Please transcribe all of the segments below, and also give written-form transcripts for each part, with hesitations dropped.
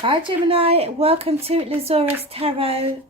Hi Gemini, welcome to Zarious Tarot.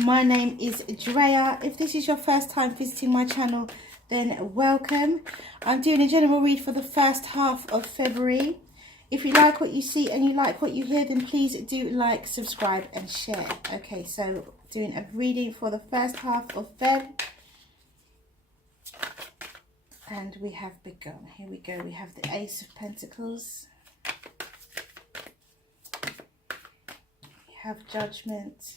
My name is Drea. If this is your first time visiting my channel, then welcome. I'm doing a general read for the first half of February. If you like what you see and you like what you hear, then please do like, subscribe and share. Okay, so doing a reading for the first half of Feb. And we have begun. Here we go. We have the Ace of Pentacles. We have Judgment.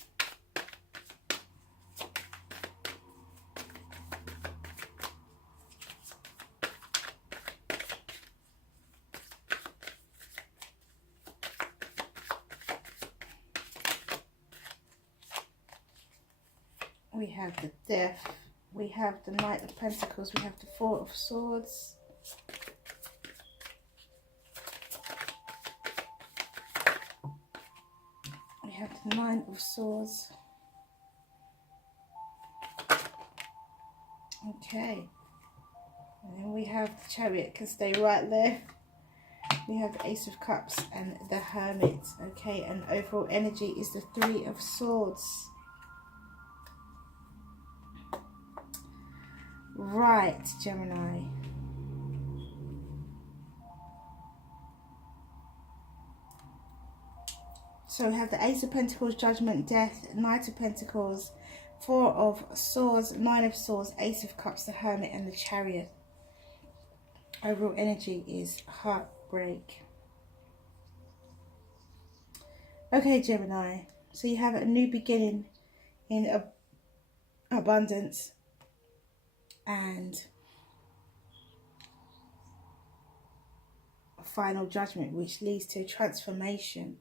We have the Death. We have the Knight of Pentacles. We have the Four of Swords. We have the Nine of Swords. Okay. And then we have the Chariot, can stay right there. We have the Ace of Cups and the Hermit. Okay, and overall energy is the Three of Swords. Right, Gemini. So we have the Ace of Pentacles, Judgment, Death, Knight of Pentacles, Four of Swords, Nine of Swords, Ace of Cups, the Hermit and the Chariot. Overall energy is heartbreak. Okay, Gemini. So you have a new beginning in abundance. And a final judgment, which leads to transformation.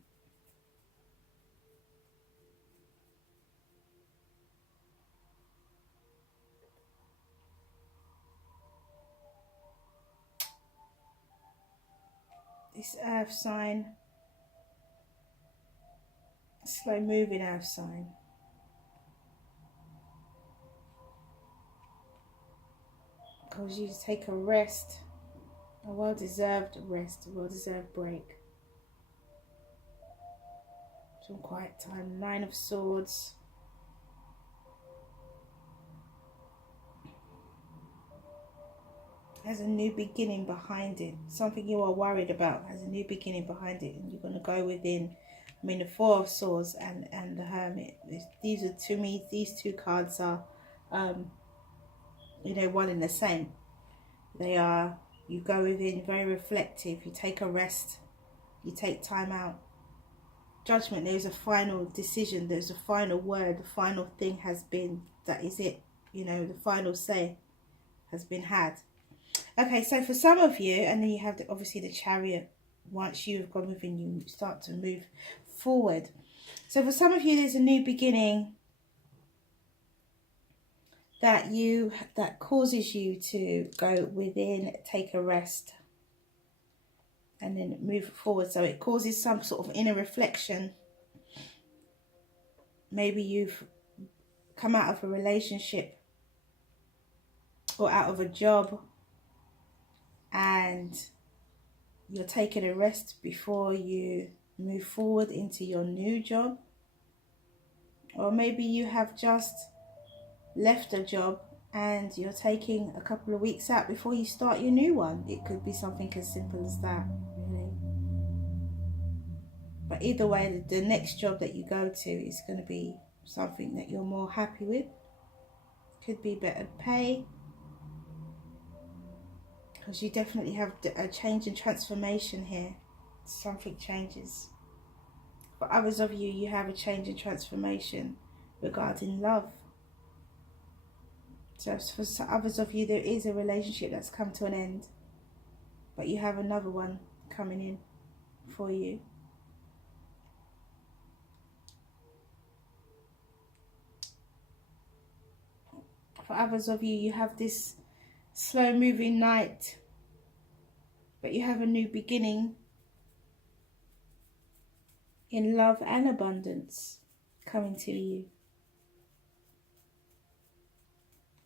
This earth sign, slow moving earth sign. Cause you to take a rest, a well-deserved rest, a well-deserved break. Some quiet time. Nine of Swords. Has a new beginning behind it. Something you are worried about has a new beginning behind it, and you're going to go within. I mean, the Four of Swords and the Hermit. These are, to me, these two cards are, you know, one and the same. They are, you go within, very reflective, you take a rest, you take time out. Judgment, there's a final decision, there's a final word, the final thing has been, that is it, you know, the final say has been had. Okay, so for some of you, and then you have obviously the Chariot, once you've gone within, you start to move forward. So for some of you, there's a new beginning that causes you to go within, take a rest, and then move forward. So it causes some sort of inner reflection. Maybe you've come out of a relationship or out of a job and you're taking a rest before you move forward into your new job. Or maybe you have just left a job and you're taking a couple of weeks out before you start your new one. It could be something as simple as that, really. But either way, the next job that you go to is going to be something that you're more happy with. Could be better pay, because you definitely have a change and transformation here. Something changes. For others of you, you have a change and transformation regarding love. So for others of you, there is a relationship that's come to an end, but you have another one coming in for you. For others of you, you have this slow moving night, but you have a new beginning in love and abundance coming to you.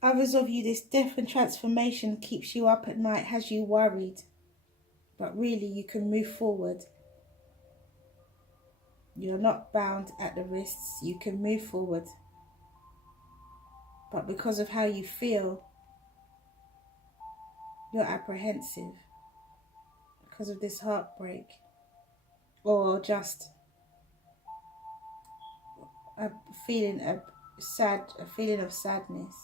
Others of you, this death and transformation keeps you up at night, has you worried. But really, you can move forward. You're not bound at the wrists. You can move forward. But because of how you feel, you're apprehensive because of this heartbreak, or just a feeling of sadness.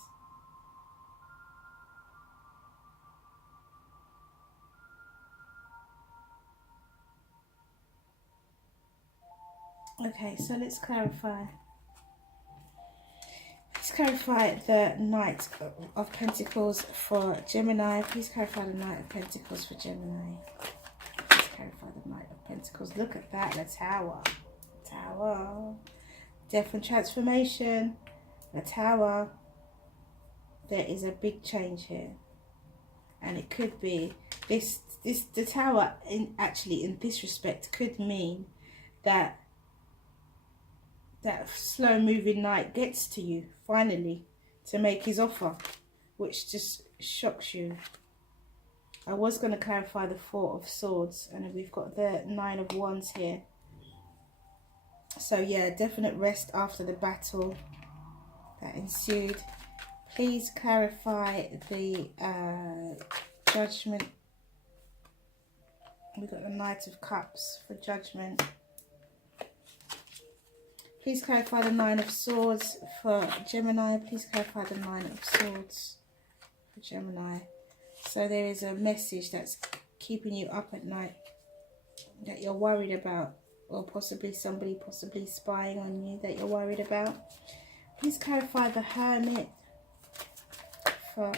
Okay, so let's clarify. Let's clarify the Knight of Pentacles for Gemini. Please clarify the Knight of Pentacles for Gemini. Please clarify the Knight of Pentacles. Look at that, the Tower. Tower. Death and transformation. The Tower. There is a big change here. And it could be the Tower in this respect could mean that slow moving knight gets to you finally to make his offer, which just shocks you. I was going to clarify the Four of Swords, and we've got the Nine of Wands here. So yeah, definite rest after the battle that ensued. Please clarify the Judgment. We've got the Knight of Cups for Judgment. Please clarify the Nine of Swords for Gemini. Please clarify the Nine of Swords for Gemini. So there is a message that's keeping you up at night that you're worried about, or possibly somebody spying on you that you're worried about. Please clarify the Hermit for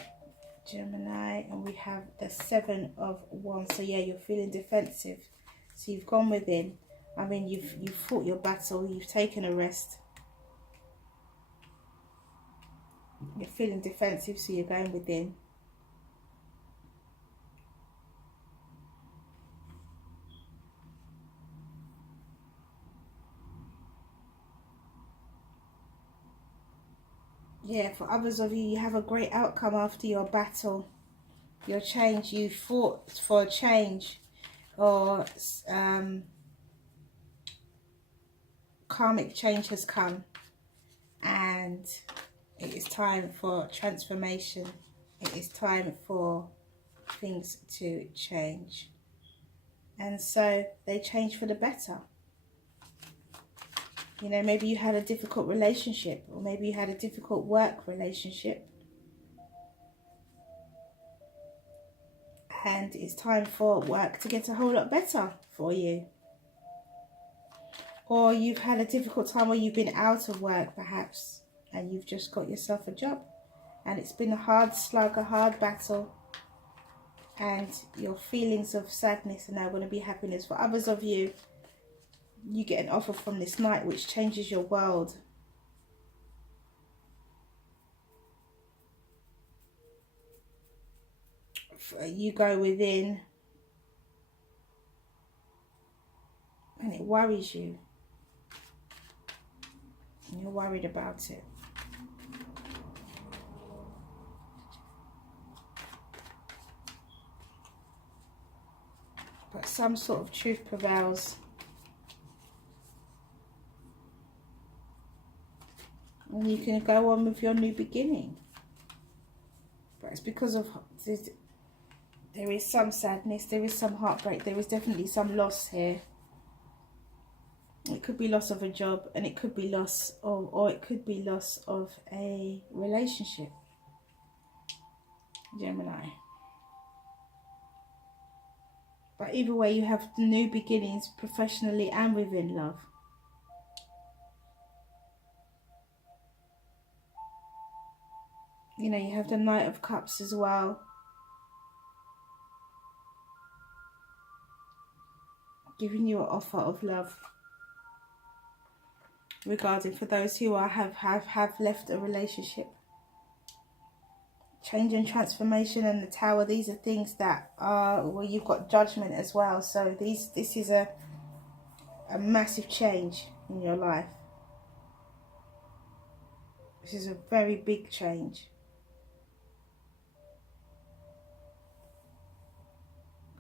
Gemini. And we have the Seven of Wands. So yeah, you're feeling defensive. So you've gone within. I mean, you've fought your battle, you've taken a rest. You're feeling defensive, so you're going within. Yeah, for others of you, you have a great outcome after your battle. Your change, you fought for a change, or karmic change has come, and it is time for transformation. It is time for things to change, and so they change for the better. You know, maybe you had a difficult relationship, or maybe you had a difficult work relationship, and it's time for work to get a whole lot better for you. Or you've had a difficult time where you've been out of work perhaps, and you've just got yourself a job, and it's been a hard slug, a hard battle, and your feelings of sadness are now going to be happiness. For others of you, you get an offer from this Knight which changes your world. You go within, and it worries you. You're worried about it. But some sort of truth prevails. And you can go on with your new beginning. But it's because of there is some sadness, there is some heartbreak, there is definitely some loss here. It could be loss of a job, and it could be loss of, or it could be loss of a relationship, Gemini. But either way, you have new beginnings professionally and within love. You know, you have the Knight of Cups as well. Giving you an offer of love. Regarding for those who have left a relationship. Change and transformation and the Tower, these are things that are, well, you've got Judgment as well. So this is a massive change in your life. This is a very big change.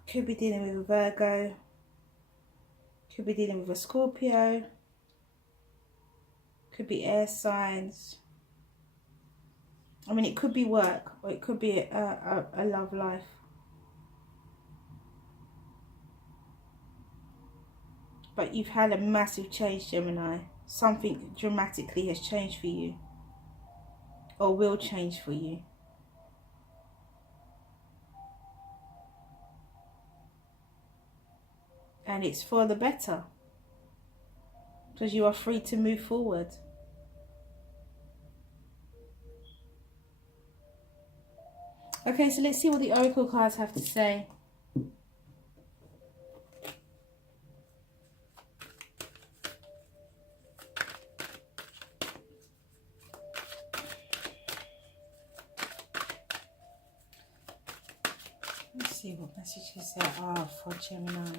Could be dealing with a Virgo. Could be dealing with a Scorpio. Could be air signs. I mean, it could be work, or it could be a love life. But you've had a massive change, Gemini. Something dramatically has changed for you, or will change for you. And it's for the better, because you are free to move forward. Okay, so let's see what the Oracle cards have to say. Let's see what messages there are for Gemini.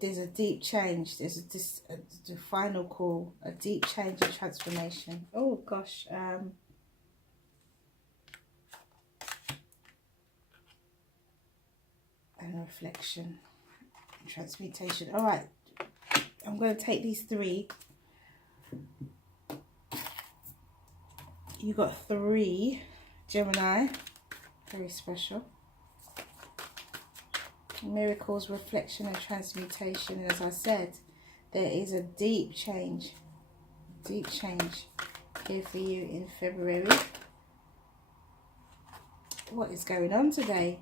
There's a deep change. There's a final call, a deep change and transformation. Oh gosh. And reflection, transmutation. All right, I'm going to take these three. You got 3, Gemini. Very special. Miracles, reflection and transmutation. And as I said, there is a deep change here for you in February. What is going on today?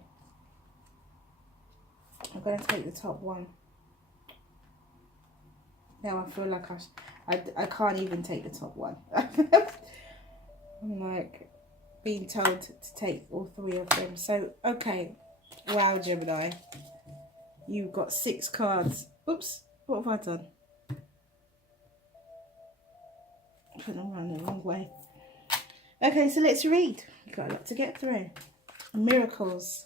I'm going to take the top one. Now I feel like I can't even take the top one. I'm like being told to take all 3 of them. So, okay. Wow, Gemini. You've got 6 cards. Oops, what have I done? I put them around the wrong way. Okay, so let's read. We've got a lot to get through. Miracles.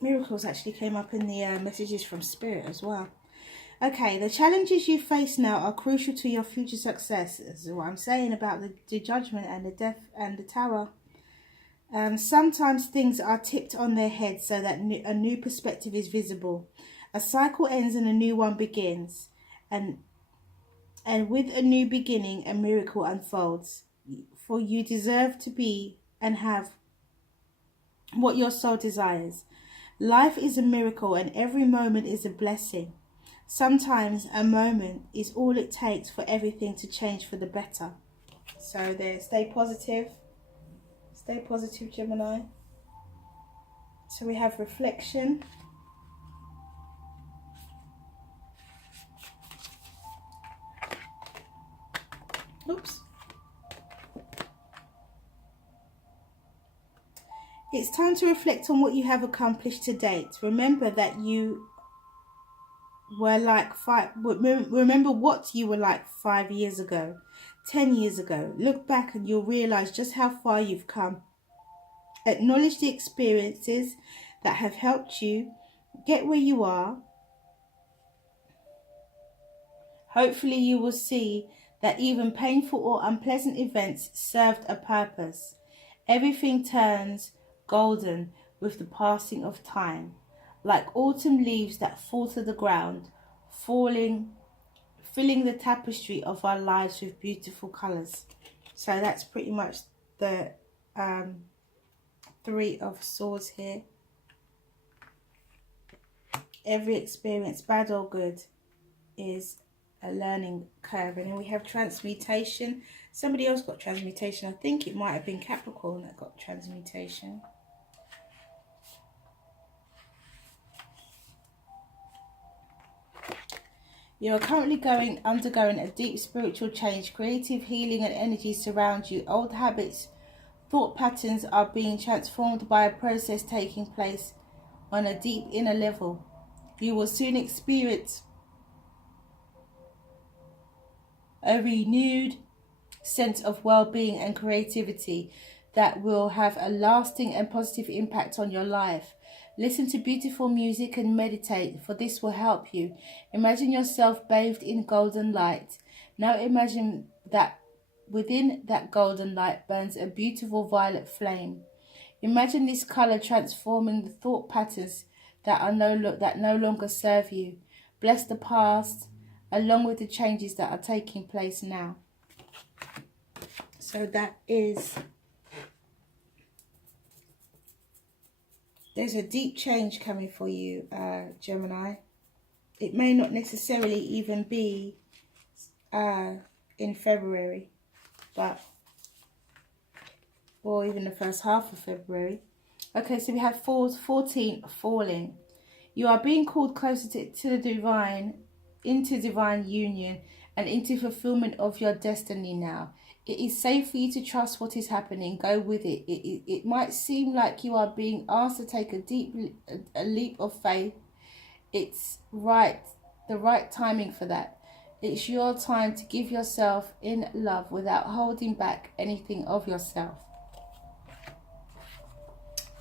Miracles actually came up in the messages from Spirit as well. Okay, the challenges you face now are crucial to your future success. This is what I'm saying about the Judgment and the Death and the Tower. Sometimes things are tipped on their head so that a new perspective is visible. A cycle ends and a new one begins. And with a new beginning, a miracle unfolds. For you deserve to be and have what your soul desires. Life is a miracle and every moment is a blessing. Sometimes a moment is all it takes for everything to change for the better. So there, stay positive. Stay positive, Gemini. So we have reflection. Oops. It's time to reflect on what you have accomplished to date. Remember that you were like remember what you were like 5 years ago, 10 years ago. Look back and you'll realize just how far you've come. Acknowledge the experiences that have helped you get where you are. Hopefully you will see that even painful or unpleasant events served a purpose. Everything turns golden with the passing of time. Like autumn leaves that fall to the ground, filling the tapestry of our lives with beautiful colours. So that's pretty much the 3 of Swords here. Every experience, bad or good, is a learning curve. And then we have transmutation. Somebody else got transmutation. I think it might have been Capricorn that got transmutation. You are currently undergoing a deep spiritual change. Creative healing and energy surround you. Old habits, thought patterns are being transformed by a process taking place on a deep inner level. You will soon experience a renewed sense of well-being and creativity that will have a lasting and positive impact on your life. Listen to beautiful music and meditate, for this will help you. Imagine yourself bathed in golden light. Now imagine that within that golden light burns a beautiful violet flame. Imagine this color transforming the thought patterns that no longer serve you. Bless the past along with the changes that are taking place now. So that is, there's a deep change coming for you, Gemini. It may not necessarily even be in February, or even the first half of February. Okay, so we have 14, falling. You are being called closer to the divine, into divine union, and into fulfillment of your destiny now. It is safe for you to trust what is happening. Go with it. It might seem like you are being asked to take a leap of faith. It's the right timing for that. It's your time to give yourself in love without holding back anything of yourself.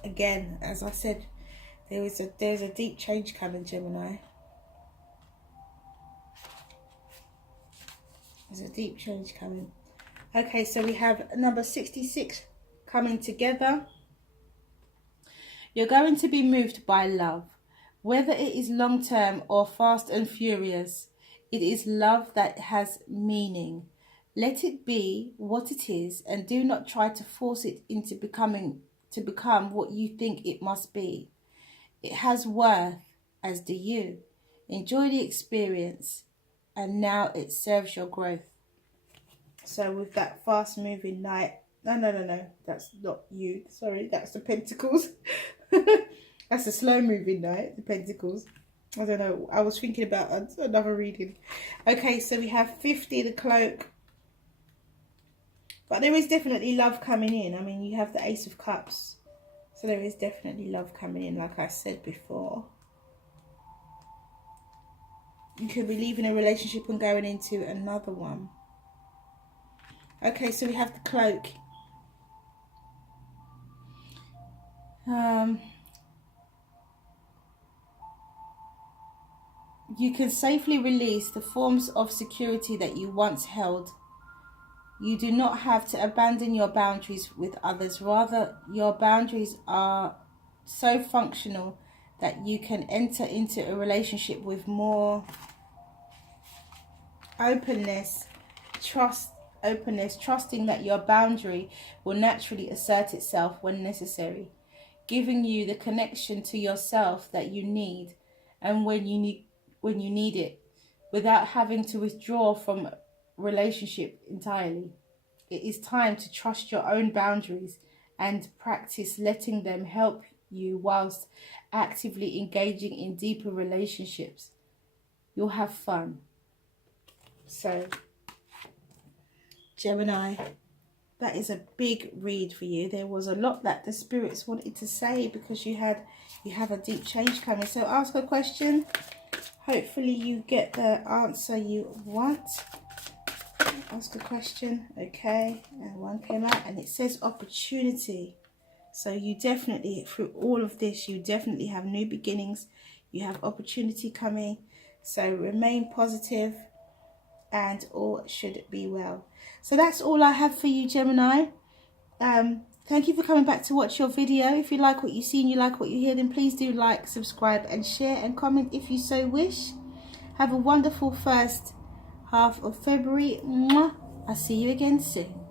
Again, as I said, there's a deep change coming, Gemini. There's a deep change coming. Okay, so we have number 66 coming together. You're going to be moved by love. Whether it is long-term or fast and furious, it is love that has meaning. Let it be what it is, and do not try to force it into become what you think it must be. It has worth, as do you. Enjoy the experience, and now it serves your growth. So with that fast moving knight, no, that's not you. Sorry, that's the Pentacles. That's the slow moving knight, the Pentacles. I don't know, I was thinking about another reading. Okay, so we have 50, the cloak. But there is definitely love coming in. I mean, you have the Ace of Cups. So there is definitely love coming in, like I said before. You could be leaving a relationship and going into another one. Okay, so we have the cloak. You can safely release the forms of security that you once held. You do not have to abandon your boundaries with others. Rather, your boundaries are so functional that you can enter into a relationship with more openness, trusting that your boundary will naturally assert itself when necessary, giving you the connection to yourself that you need and when you need it, without having to withdraw from relationship entirely. It is time to trust your own boundaries and practice letting them help you whilst actively engaging in deeper relationships. You'll have fun. So, Gemini, that is a big read for you. There was a lot that the spirits wanted to say because you have a deep change coming. So ask a question. Hopefully you get the answer you want. Ask a question. Okay, and one came out and it says opportunity. So you definitely, through all of this, you definitely have new beginnings. You have opportunity coming. So remain positive and all should be well. So that's all I have for you, Gemini. Thank you for coming back to watch your video. If you like what you see and you like what you hear, then please do like, subscribe and share and comment if you so wish. Have a wonderful first half of February. Mwah. I'll see you again soon.